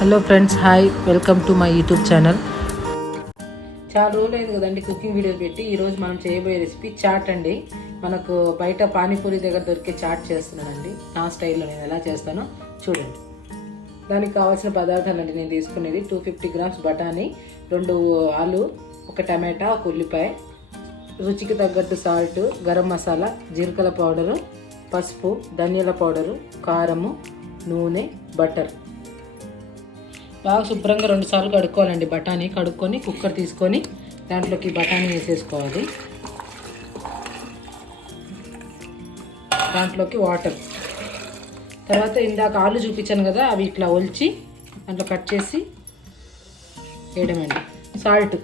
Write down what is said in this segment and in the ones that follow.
Hello friends hi welcome to my YouTube channel చాలా రోజులైంది కదండి కుకింగ్ వీడియో పెట్టి. ఈరోజు మనం చేయబోయే రెసిపీ చాట్ అండి. మనకు బయట పానీపూరి దగ్గర దొరికే చాట్ చేస్తున్నానండి. నా స్టైల్లో నేను ఎలా చేస్తానో చూడండి. దానికి కావాల్సిన పదార్థాలు అండి నేను తీసుకునేది టూ ఫిఫ్టీ గ్రామ్స్ బఠానీ రెండు ఆలు ఒక టమాటా ఒక ఉల్లిపాయ రుచికి తగ్గట్టు సాల్ట్ గరం మసాలా జీలకర్ర పౌడరు పసుపు ధనియాల పౌడరు కారము నూనె బటర్. బాగా శుభ్రంగా రెండు సార్లు కడుక్కోవాలండి. బఠానీ కడుక్కొని కుక్కర్ తీసుకొని దాంట్లోకి బఠానీ వేసేసుకోవాలి. దాంట్లోకి వాటర్. తర్వాత ఇందాక ఆలు చూపించాను కదా అవి ఇట్లా ఒలిచి దాంట్లో కట్ చేసి వేయడమండి. సాల్ట్.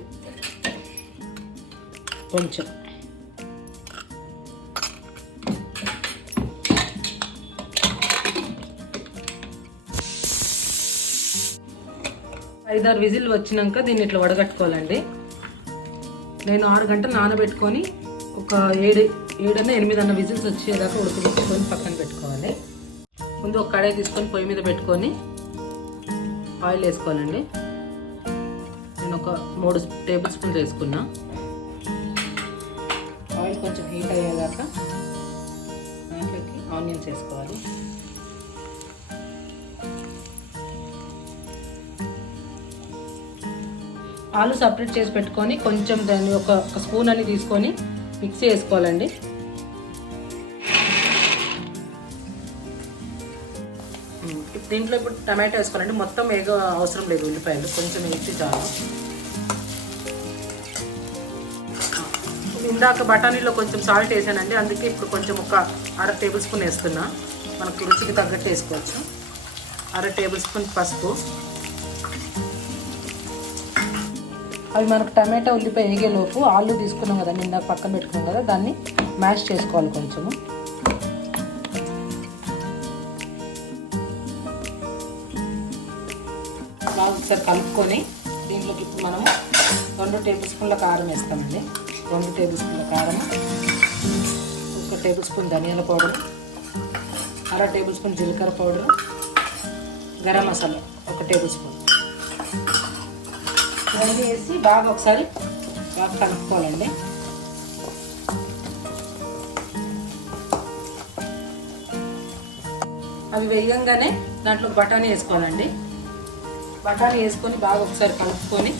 కొంచెం. ఐదారు విజిల్ వచ్చినాక దీన్ని ఇట్లా వడగట్టుకోవాలండి. నేను ఆరు గంటలు నానబెట్టుకొని ఒక ఏడు ఏడన్నా ఎనిమిదన్న విజిల్స్ వచ్చేదాకా ఉడకబెట్టుకొని పక్కన పెట్టుకోవాలి. ముందు ఒక కడాయి తీసుకొని పొయ్యి మీద పెట్టుకొని ఆయిల్ వేసుకోవాలండి. నేను ఒక మూడు టేబుల్ స్పూన్స్ వేసుకున్నా. ఆయిల్ కొంచెం హీట్ అయ్యేదాకా దాంట్లోకి ఆనియన్స్ వేసుకోవాలి. ఆలు సపరేట్ చేసి పెట్టుకొని కొంచెం దాన్ని ఒక ఒక స్పూన్ అని తీసుకొని మిక్సీ వేసుకోవాలండి దీంట్లో ఇప్పుడు టమాటో వేసుకోవాలండి. మొత్తం వేగ అవసరం లేదు ఉల్లిపాయలు. కొంచెం వేసి చాలు. ఇందాక బఠానీలో కొంచెం సాల్ట్ వేసానండి. అందుకే ఇప్పుడు కొంచెం ఒక అర టేబుల్ స్పూన్ వేస్తున్నా. మనకు రుచికి తగ్గట్టు వేసుకోవచ్చు. అర టేబుల్ స్పూన్ పసుపు. అవి మనకు టమాటా ఉల్లిపాయ వేగేలోపు ఆలు తీసుకున్నాం కదా నిన్న పక్కన పెట్టుకున్నాం కదా దాన్ని మ్యాష్ చేసుకోవాలి కొంచెము. బాగా ఒకసారి కలుపుకొని దీంట్లోకి ఇప్పుడు మనము రెండు టేబుల్ స్పూన్ల కారం వేస్తామండి. రెండు టేబుల్ స్పూన్ల కారం ఒక టేబుల్ స్పూన్ ధనియాల పౌడర్ అర టేబుల్ స్పూన్ జీలకర్ర పౌడర్ గరం మసాలా ఒక టేబుల్ స్పూన్. ఇవన్నీ వేసి బాగా ఒకసారి బాగా కలుపుకోవాలండి. అవి వేయంగానే దాంట్లో బఠానీ వేసుకోవాలండి. బఠానీ వేసుకొని బాగా ఒకసారి కలుపుకొని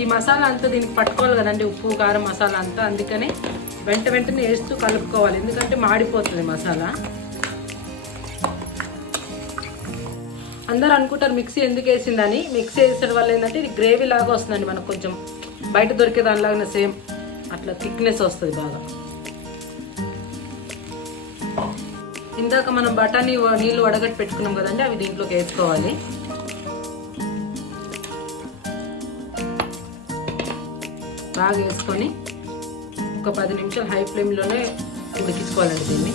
ఈ మసాలా అంతా దీనికి పట్టుకోవాలి కదండి ఉప్పు కారం మసాలా అంతా. అందుకని వెంట వెంటనే వేస్తూ కలుపుకోవాలి. ఎందుకంటే మాడిపోతుంది మసాలా. అందరు అనుకుంటారు మిక్సీ ఎందుకు వేసిందని. మిక్సీ వేసిన వల్ల ఏంటంటే ఇది గ్రేవీ లాగా వస్తుందండి మనకు కొంచెం. బయట దొరికే దానిలాగానే సేమ్ అట్లా థిక్నెస్ వస్తుంది బాగా. ఇందాక మనం బఠానీ నీళ్ళు వడగట్టి పెట్టుకున్నాం కదండి అవి దీంట్లోకి వేసుకోవాలి. బాగా వేసుకొని ఒక పది నిమిషాలు హై ఫ్లేమ్లోనే ఉడికించుకోవాలండి దీన్ని.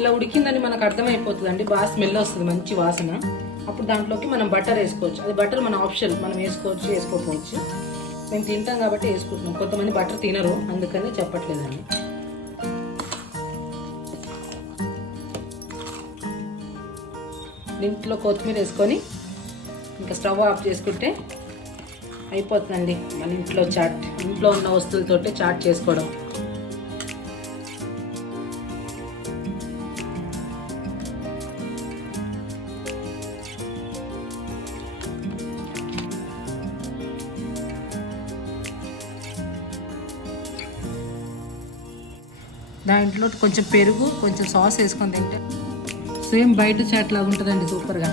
ఇలా ఉడికిందని మనకు అర్థమైపోతుందండి. బాగా స్మెల్ వస్తుంది మంచి వాసన. అప్పుడు దాంట్లోకి మనం బటర్ వేసుకోవచ్చు. అది బటర్ మన ఆప్షన్ మనం వేసుకోవచ్చు వేసుకోకపోవచ్చు. మేము తింటాం కాబట్టి వేసుకుంటున్నాం. కొంతమంది బటర్ తినరు. అందుకని చెప్పట్లేదండి. దీంట్లో కొత్తిమీర వేసుకొని ఇంకా స్టవ్ ఆఫ్ చేసుకుంటే అయిపోతుందండి మన ఇంట్లో చాట్ ఇంట్లో ఉన్న వస్తువులతోటే చాట్ చేసుకోవడం. దాంట్లో కొంచెం పెరుగు కొంచెం సాస్ వేసుకొని తింటే సేమ్ బయట చాట్ లాగా ఉంటుందండి సూపర్గా.